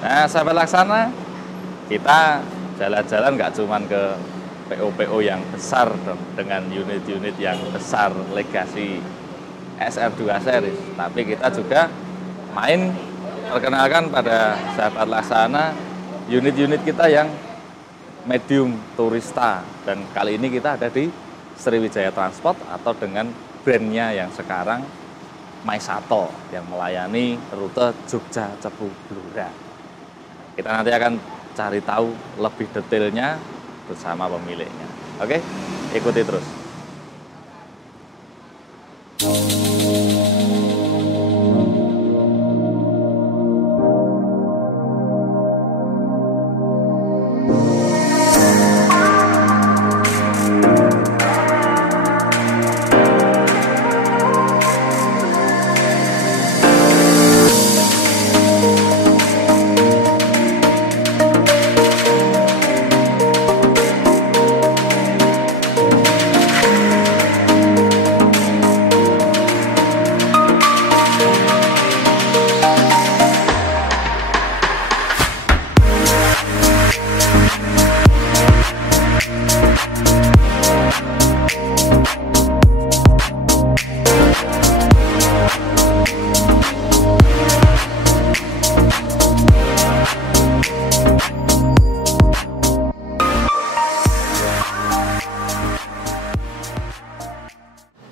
Nah, sahabat Laksana, kita jalan-jalan nggak cuman ke PO-PO yang besar dong, dengan unit-unit yang besar legasi SR2 series, tapi kita juga main perkenalkan pada sahabat Laksana unit-unit kita yang medium turista, dan kali ini kita ada di Sriwijaya Transport atau dengan brandnya yang sekarang Mysato yang melayani rute Jogja Cepu Blora. Kita nanti akan cari tahu lebih detailnya bersama pemiliknya. Oke, ikuti terus.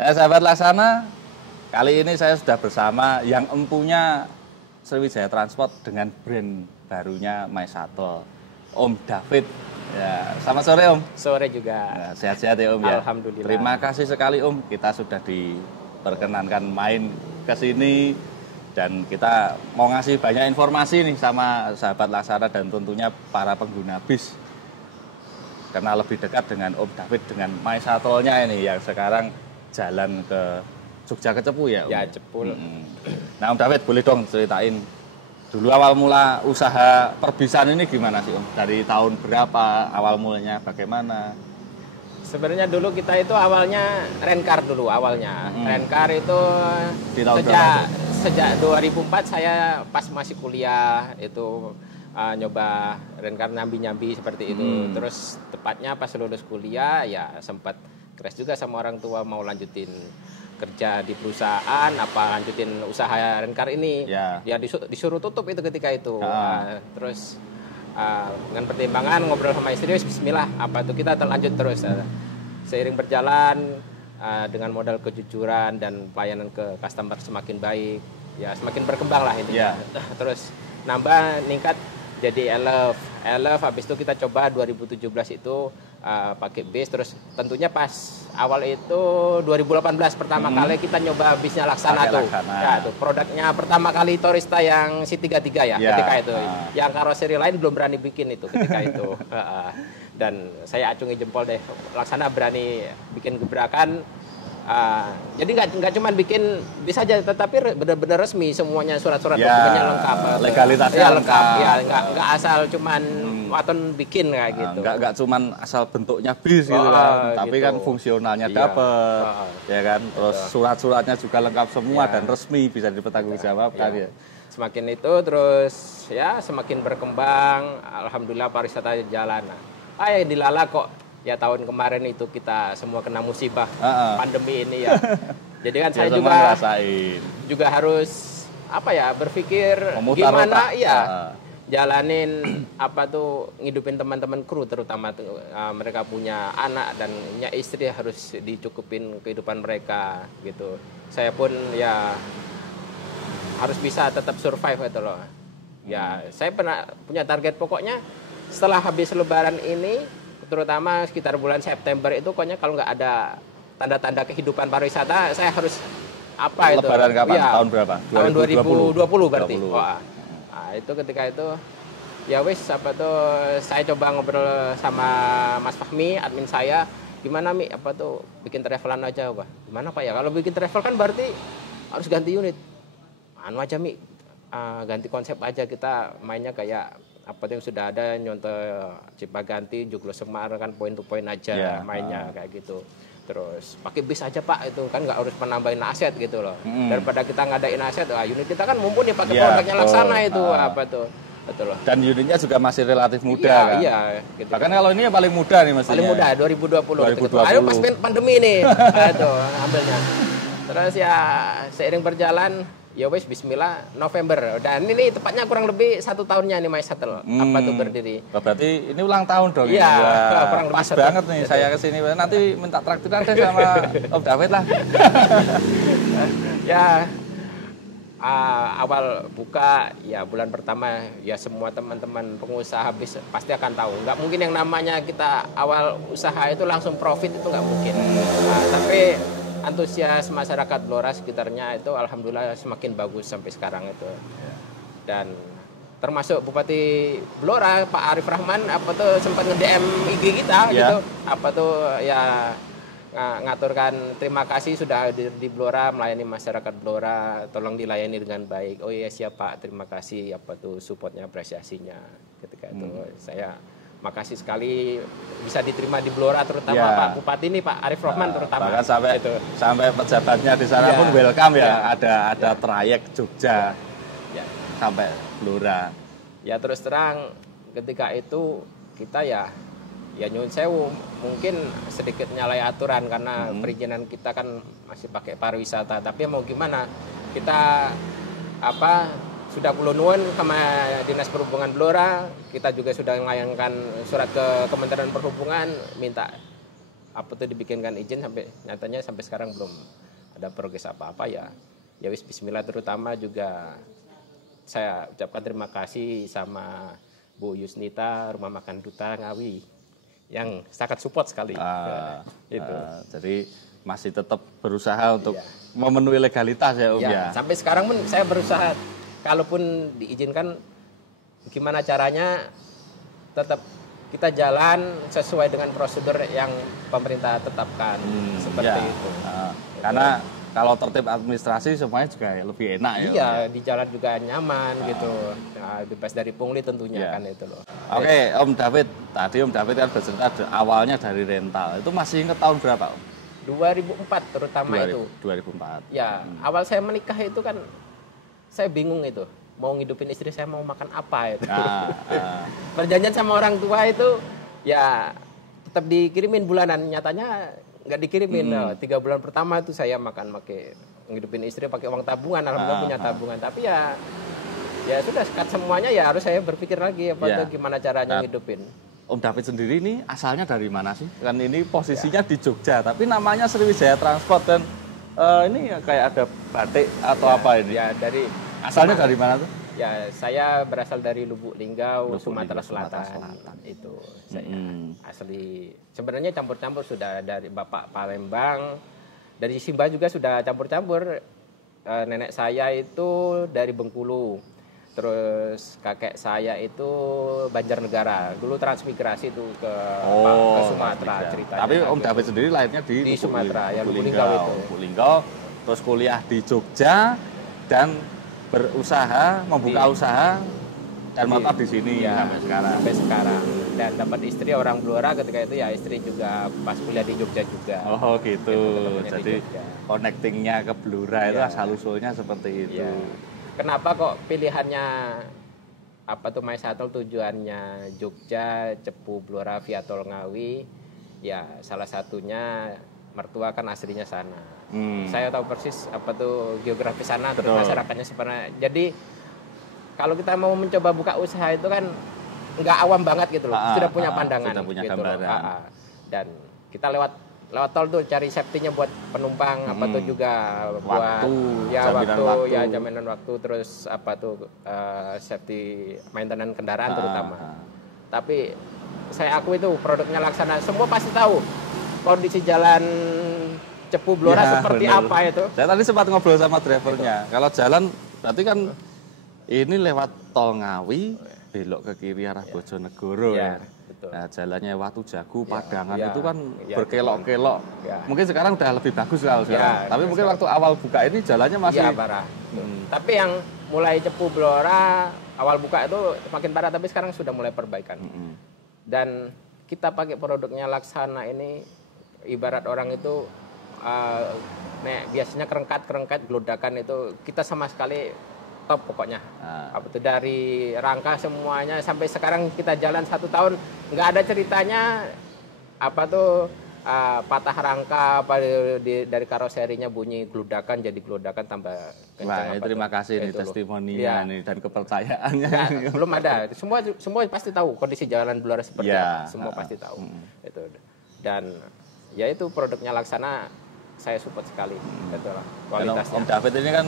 Sahabat Laksana, kali ini saya sudah bersama yang empunya Sriwijaya Transport dengan brand barunya Mysato, Om David. Ya, selamat sore Om. Sore juga. Nah, sehat-sehat ya Om ya. Alhamdulillah. Terima kasih sekali Om, kita sudah diperkenankan main ke sini dan kita mau ngasih banyak informasi nih sama sahabat Laksana dan tentunya para pengguna bis. Karena lebih dekat dengan Om David dengan Mysato-nya ini yang sekarang jalan ke Jogja ke Cepu ya Om? Ya, Cepu. Nah Om David, boleh dong ceritain dulu awal mula usaha perbisan ini gimana sih Om? Dari tahun berapa, awal mulanya bagaimana? Sebenarnya dulu kita itu awalnya rencar dulu awalnya. Rencar itu Di tahun berapa sejak 2004 saya pas masih kuliah itu nyoba rencar nyambi-nyambi seperti itu. Terus tepatnya pas lulus kuliah ya sempat crash juga sama orang tua mau lanjutin kerja di perusahaan apa lanjutin usaha rencar ini. Ya disuruh tutup itu ketika itu. Terus dengan pertimbangan ngobrol sama istri, bismillah apa itu kita terlanjut terus. Seiring berjalan dengan modal kejujuran dan pelayanan ke customer semakin baik, ya semakin berkembang lah intinya. Terus nambah meningkat jadi Elef habis itu kita coba 2017 itu pakai bis, terus tentunya pas awal itu 2018 pertama kali kita nyoba bisnya Laksana tuh. Ya tuh produknya pertama kali Torista yang C33 ya ketika itu. Yang karoseri lain belum berani bikin itu ketika itu. Dan saya acungi jempol deh, Laksana berani bikin gebrakan. Jadi nggak cuma bikin bis aja, tetapi benar-benar resmi semuanya, surat-surat dokumennya lengkap, legalitasnya lengkap. Ya nggak asal cuman waton bikin kayak gitu. Nggak cuman asal bentuknya bis gitu kan, tapi gitu. Kan fungsionalnya dapet, ya kan. Terus surat-suratnya juga lengkap semua dan resmi bisa dipertanggungjawabkan ya. Semakin itu terus ya semakin berkembang, alhamdulillah pariwisata jalan. Yang dilala kok. Ya tahun kemarin itu kita semua kena musibah pandemi ini ya. Jadi kan saya juga harus apa ya berpikir gimana ya jalanin apa tuh ngidupin teman-teman kru terutama mereka punya anak dan punya istri, harus dicukupin kehidupan mereka gitu. Saya pun ya harus bisa tetap survive itu loh. Ya saya pernah punya target pokoknya setelah habis Lebaran ini, terutama sekitar bulan September itu pokoknya kalau nggak ada tanda-tanda kehidupan pariwisata, saya harus apa itu? Lebaran kapan? Ya, tahun berapa? Tahun 2020 berarti. Nah, itu ketika itu ya wis apa tuh saya coba ngobrol sama Mas Fahmi, admin saya, gimana Mi apa tuh bikin travelan aja Pak. Gimana Pak ya? Kalau bikin travel kan berarti harus ganti unit. Anu aja Mi, ganti konsep aja, kita mainnya kayak apa yang sudah ada, nyontoh Cipaganti, Joglo Semar kan point to point aja mainnya kayak gitu. Terus pakai bis aja Pak, itu kan nggak harus menambahin aset gitu loh. Daripada kita ngadain aset, unit kita kan mumpuni pakai produknya Laksana itu apa tuh. Betul. Dan unitnya juga masih relatif muda Iya, kan? iya. Gitu. Bahkan kalau ini yang paling muda nih mestinya. Paling muda 2020. 2020. Ayo pas pandemi nih. Itu ambilnya. Terus ya seiring berjalan ya wes bismillah November. Dan ini tepatnya kurang lebih 1 tahunnya nih My Shuttle. Apa tuh berdiri. Berarti ini ulang tahun dong. Iya, ya. kurang lebih Pas banget nih saya kesini. Nanti minta traktiran deh sama Om David lah. Ya awal buka ya bulan pertama ya semua teman-teman pengusaha pasti akan tahu. Nggak mungkin yang namanya kita awal usaha itu langsung profit, itu nggak mungkin. Tapi antusias masyarakat Blora sekitarnya itu alhamdulillah semakin bagus sampai sekarang itu. Dan termasuk Bupati Blora Pak Arif Rahman sempat nge-DM IG kita gitu. Ya ngaturkan terima kasih sudah di Blora, melayani masyarakat Blora, tolong dilayani dengan baik. Oh iya siap Pak, terima kasih supportnya, apresiasinya ketika itu. Saya makasih sekali bisa diterima di Blora, terutama Pak Bupati ini Pak Arif Rahman terutama. Bahkan sampai pejabatnya di sana pun welcome ada trayek Jogja sampai Blora. Ya terus terang ketika itu kita ya nyuwun sewu, mungkin sedikit nyalai aturan karena perizinan kita kan masih pakai pariwisata. Tapi mau gimana, kita sudah kula nuwun sama Dinas Perhubungan Blora, kita juga sudah melayangkan surat ke Kementerian Perhubungan minta dibikinkan izin, nyatanya sampai sekarang belum ada progres apa-apa ya. Ya wis bismillah, terutama juga saya ucapkan terima kasih sama Bu Yusnita Rumah Makan Duta Ngawi yang sangat support sekali. Jadi masih tetap berusaha untuk memenuhi legalitas ya Om ya. Sampai sekarang pun saya berusaha, kalaupun diizinkan gimana caranya tetap kita jalan sesuai dengan prosedur yang pemerintah tetapkan seperti itu. Karena kalau tertib administrasi semuanya juga lebih enak ya. Iya, di jalan juga nyaman gitu. Nah, bebas dari pungli tentunya kan itu loh. Oke, Om David. Tadi Om David kan bercerita awalnya dari rental. Itu masih ingat tahun berapa, Om? 2004 terutama itu. 2004. Ya, awal saya menikah itu kan saya bingung itu. Mau ngidupin istri saya mau makan apa itu. Perjanjian sama orang tua itu ya tetap dikirimin bulanan, nyatanya nggak dikirimin. 3 bulan pertama itu saya pakai ngidupin istri pakai uang tabungan, alhamdulillah punya tabungan. Tapi ya sudah sekat semuanya, ya harus saya berpikir lagi gimana caranya ngidupin. Om David sendiri ini asalnya dari mana sih? Kan ini posisinya di Jogja, tapi namanya Sriwijaya Transport, dan ini kayak ada batik atau apa ini? Ya asalnya dari mana tuh? Ya saya berasal dari Lubuk Linggau, Sumatera Selatan. Itu saya asli. Sebenarnya campur-campur sudah dari Bapak Palembang, dari Simba juga sudah campur-campur. Nenek saya itu dari Bengkulu, terus kakek saya itu Banjarnegara. Dulu transmigrasi itu ke Sumatera ceritanya. Tapi Om David sendiri lahirnya di Sumatera, ya Lubuk Linggau itu. Lubuk Linggau, terus kuliah di Jogja dan berusaha, membuka usaha dan menetap di sini sampai sekarang. Dan dapat istri orang Blora ketika itu, ya istri juga pas kuliah di Jogja juga. Oh gitu. Jadi connectingnya ke Blora itu asal usulnya seperti itu. Kenapa kok pilihannya My Shuttle tujuannya Jogja, Cepu, Blora via Tol Ngawi? Ya salah satunya mertua kan aslinya sana. Saya tahu persis geografi sana, terus masyarakatnya sebenarnya. Jadi kalau kita mau mencoba buka usaha itu kan nggak awam banget gitu loh, sudah punya pandangan, sudah punya gitu gambaran. loh. Dan kita lewat tol tuh cari safety-nya buat penumpang, juga buat jaminan waktu, terus safety maintenance kendaraan terutama. Tapi saya akui itu produknya Laksana, semua pasti tahu kondisi jalan Cepu Blora seperti apa itu. Saya tadi sempat ngobrol sama drivernya. Kalau jalan berarti kan ini lewat Tol Ngawi, belok ke kiri arah Bojonegoro ya. Betul. Nah, jalannya Watu Jagu, Padangan itu kan berkelok-kelok. Mungkin sekarang udah lebih bagus kalau sekarang. Tapi mungkin waktu awal buka ini jalannya masih parah. Tapi yang mulai Cepu Blora awal buka itu makin parah, tapi sekarang sudah mulai perbaikan. Dan kita pakai produknya Laksana ini, ibarat orang itu biasanya kerengkat gelodakan itu kita sama sekali top pokoknya. Ah. Apa itu dari rangka semuanya sampai sekarang kita jalan 1 tahun nggak ada ceritanya apa tuh patah rangka apa dari karoserinya bunyi geludakan jadi geludakan tambah kencang. Wah, terima kasih nih testimoninya nih dan kepercayaannya. Ya, belum ada. Semua pasti tahu kondisi jalan Blora seperti apa. Semua pasti tahu. Itu. Dan ya itu produknya Laksana saya support sekali. Itu kualitasnya. Om David ini kan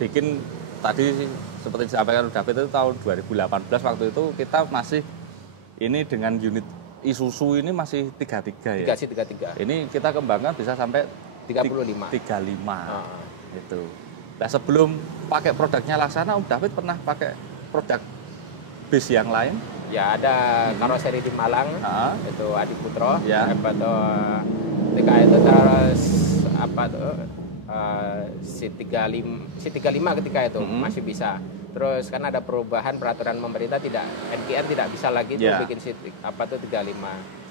bikin tadi seperti disampaikan Om David itu tahun 2018 waktu itu kita masih ini dengan unit Isuzu ini masih 33 ya. 33. Ini kita kembangkan bisa sampai 35. 35. Gitu. Nah, sebelum pakai produknya Laksana, Om David pernah pakai produk bis yang lain? Ya ada karoseri di Malang, itu Adi Putro, ya. apa tuh ketika itu terus apa tuh C35 ketika itu masih bisa. Terus kan ada perubahan peraturan pemerintah NKR tidak bisa lagi tuh bikin apa tuh 35.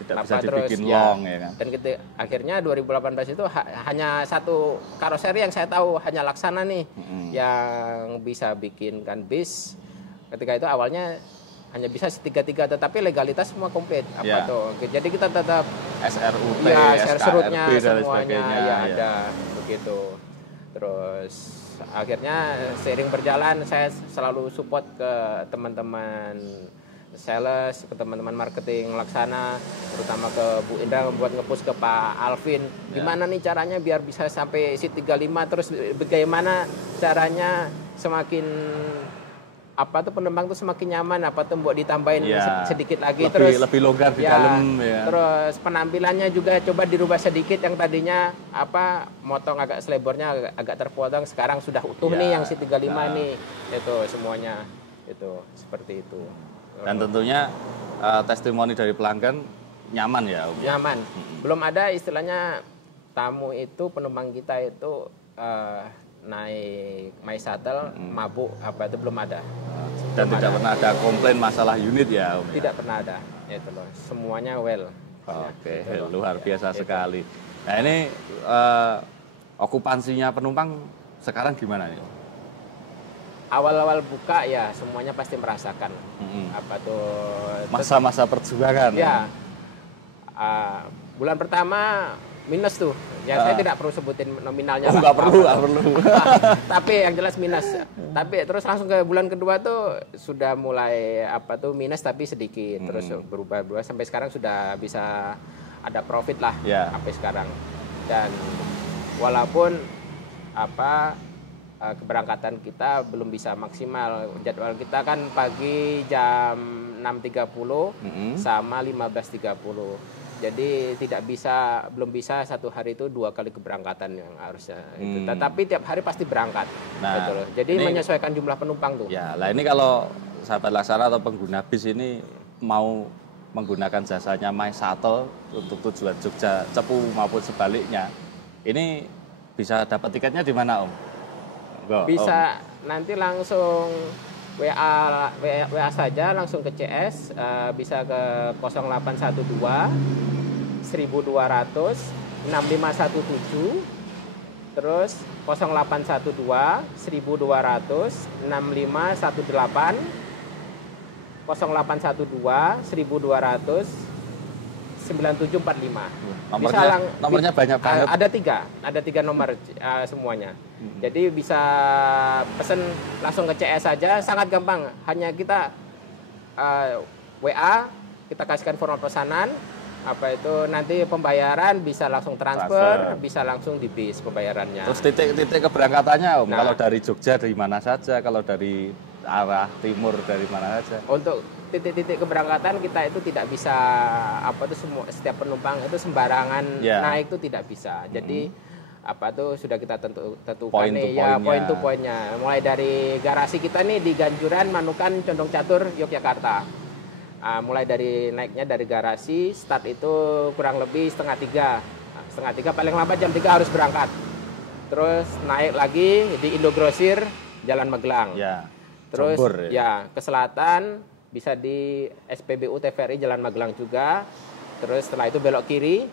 Tidak bisa dibikin long ya kan. Dan akhirnya 2018 itu hanya satu karoseri yang saya tahu hanya Laksana nih yang bisa bikinkan bis. Ketika itu awalnya hanya bisa C33 tetapi legalitas semua komplit tuh. Jadi kita tetap SRUT, SRUT-nya semuanya ya ada begitu. Terus akhirnya seiring berjalan saya selalu support ke teman-teman sales, ke teman-teman marketing Laksana, terutama ke Bu Indra buat nge-push ke Pak Alvin. Gimana nih caranya biar bisa sampai C35, terus bagaimana caranya semakin apa tuh penumpang tuh semakin nyaman, apa tuh buat ditambahin sedikit lagi lebih longgar di dalam ya. Terus penampilannya juga coba dirubah sedikit, yang tadinya apa motong agak selebornya agak terpotong, sekarang sudah utuh nih yang C35 nih. Itu semuanya itu seperti itu. Dan tentunya testimoni dari pelanggan nyaman ya, Om. Nyaman. Belum ada istilahnya tamu itu penumpang kita itu naik My Shuttle mabuk apa itu belum ada. Dan tidak pernah ada komplain masalah unit ya, Om. Tidak pernah ada. Itu loh. Semuanya well. Oke, luar biasa sekali. Nah, ini okupansinya penumpang sekarang gimana nih? Awal-awal buka ya semuanya pasti merasakan apa tuh masa-masa perjuangan. Ya. Bulan pertama minus tuh. Ya saya tidak perlu sebutin nominalnya. Nggak perlu. Tapi yang jelas minus. Tapi terus langsung ke bulan kedua tuh sudah mulai apa tuh minus tapi sedikit. Terus berubah sampai sekarang sudah bisa ada profit lah sampai sekarang. Dan walaupun apa keberangkatan kita belum bisa maksimal. Jadwal kita kan pagi jam 6.30 sama 15.30. Jadi belum bisa satu hari itu 2 kali keberangkatan yang harusnya itu. Tetapi tiap hari pasti berangkat. Nah, betul. Jadi menyesuaikan jumlah penumpang tuh. Ya, lah ini kalau sahabat Laksana atau pengguna bis ini mau menggunakan jasanya My Shuttle untuk tujuan Jogja, Cepu maupun sebaliknya, ini bisa dapat tiketnya di mana, Om? Bisa nanti langsung WA saja langsung ke CS, bisa ke 0812 1200 6517, terus 0812 1200 6518, 0812 1200 9745. Nomornya banyak banget. Ada tiga nomor semuanya. Jadi bisa pesen langsung ke CS saja, sangat gampang. Hanya kita WA, kita kasihkan format pesanan, apa itu nanti pembayaran bisa langsung transfer. Bisa langsung di bis pembayarannya. Terus titik-titik keberangkatannya, Om. Kalau dari Jogja dari mana saja, kalau dari arah timur dari mana saja. Untuk titik-titik keberangkatan kita itu tidak bisa apa tuh setiap penumpang itu sembarangan naik itu tidak bisa. Jadi apa tuh sudah kita tentukan point to pointnya. Mulai dari garasi kita nih di Ganjuran, Manukan, Condong Catur, Yogyakarta. Mulai dari naiknya dari garasi start itu kurang lebih setengah tiga paling lambat jam 3 harus berangkat. Terus naik lagi di Indogrosir Jalan Magelang. Terus Jombor, ke selatan bisa di SPBU TVRI Jalan Magelang juga. Terus setelah itu belok kiri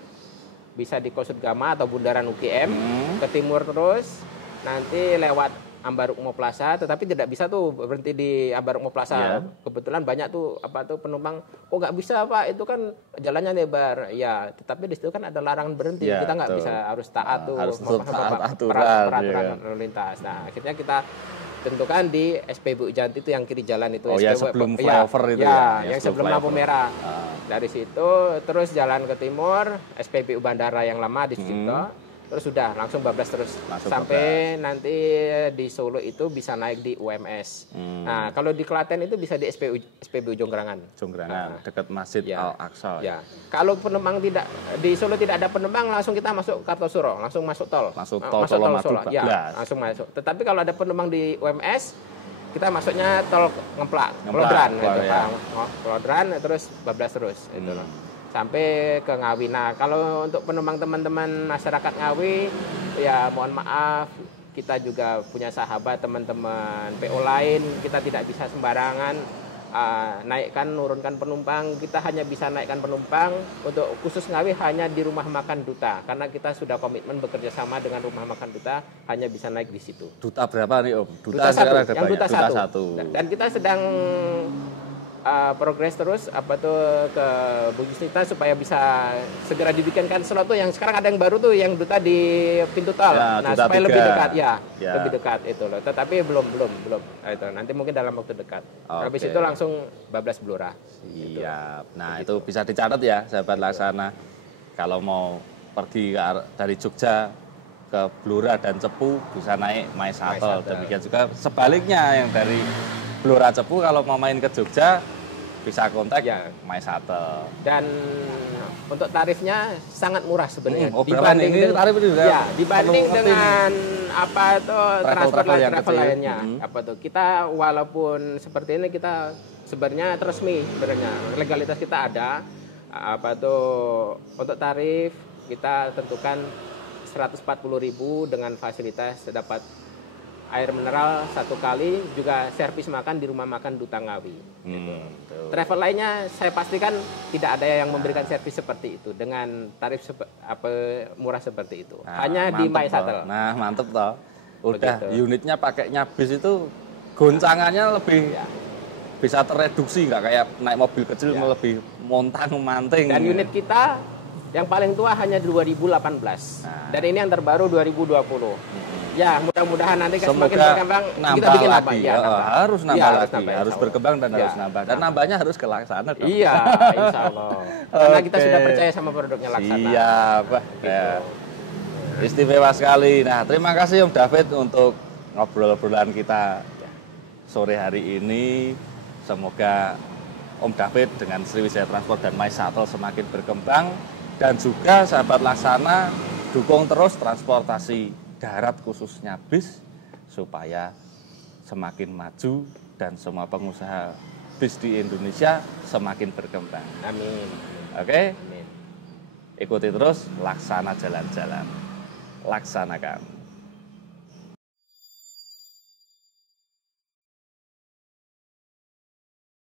bisa di Kosut Gama atau Bundaran UGM. Ke timur terus nanti lewat Ambarukmo Plaza, tetapi tidak bisa tuh berhenti di Ambarukmo Plaza. Kebetulan banyak tuh penumpang, oh nggak bisa Pak, itu kan jalannya lebar. Ya, tetapi di situ kan ada larangan berhenti, kita nggak bisa, harus taat tuh harus taat peraturan lalu lintas. Nah, akhirnya kita tentukan di SPBU Janti itu yang kiri jalan itu. Oh ya, sebelum flyover itu ya. Yang sebelum lampu merah. Dari situ terus jalan ke timur, SPBU Bandara yang lama di situ. Terus sudah langsung bablas terus sampai nanti di Solo itu bisa naik di UMS. Nah, kalau di Klaten itu bisa di SPBU Jonggrangan. Dekat Masjid Al-Aqsa. Ya. Kalau penumpang tidak di Solo tidak ada penumpang, langsung kita masuk Kartosuro, langsung masuk tol. Masuk tol Solo. Ya, langsung masuk. Tetapi kalau ada penumpang di UMS, kita masuknya tol Ngemplak, Klodran, terus bablas terus itu loh. Sampai ke Ngawi. Nah, kalau untuk penumpang teman-teman masyarakat Ngawi, ya mohon maaf, kita juga punya sahabat teman-teman PO lain, kita tidak bisa sembarangan naikkan, nurunkan penumpang. Kita hanya bisa naikkan penumpang untuk khusus Ngawi hanya di Rumah Makan Duta, karena kita sudah komitmen bekerja sama dengan Rumah Makan Duta, hanya bisa naik di situ. Duta berapa nih Om? Duta satu, yang Duta satu. Dan kita sedang progres terus ke Bu Yusnita supaya bisa segera dibikinkan slot tuh yang sekarang ada yang baru tuh yang Duta di pintu tol. Ya, nah, supaya lebih dekat lebih dekat itu loh. Tetapi belum. Nah, itu nanti mungkin dalam waktu dekat. Habis itu langsung bablas Blora. Siap. Nah, itu bisa dicatat ya, sahabat Laksana. Kalau mau pergi dari Jogja ke Blora dan Cepu bisa naik My Shuttle. Demikian juga sebaliknya yang dari Blora Cepu kalau mau main ke Jogja bisa kontak My Shuttle. Dan untuk tarifnya sangat murah sebenarnya. Dibanding dibanding dengan travel lainnya. Kita walaupun seperti ini kita sebenarnya resmi sebenarnya. Legalitas kita ada. Untuk tarif kita tentukan 140.000 dengan fasilitas dapat air mineral 1 kali, juga servis makan di Rumah Makan Duta Ngawi. Travel lainnya saya pastikan tidak ada yang memberikan servis seperti itu dengan tarif murah seperti itu. Hanya di My Shuttle. Nah, mantep toh. Udah begitu. Unitnya pakainya bis itu goncangannya lebih bisa tereduksi, nggak kayak naik mobil kecil lebih montang-manting. Dan unit kita yang paling tua hanya 2018. Dan ini yang terbaru 2020. Ya, mudah-mudahan nanti semakin berkembang kita bikin lagi. Harus nambah lagi, harus berkembang dan harus nambah. Dan nambahnya harus ke Laksana dong. Iya, insya Allah. Karena kita sudah percaya sama produknya Laksana. Iya, Pak. Istimewa sekali. Nah, terima kasih Om David untuk ngobrol-ngobrolan kita sore hari ini. Semoga Om David dengan Sriwijaya Transport dan My Shuttle semakin berkembang. Dan juga sahabat Laksana, dukung terus transportasi darat khususnya bis supaya semakin maju dan semua pengusaha bis di Indonesia semakin berkembang. Amin. Oke? Amin. Ikuti terus Laksana Jalan-Jalan. Laksanakan.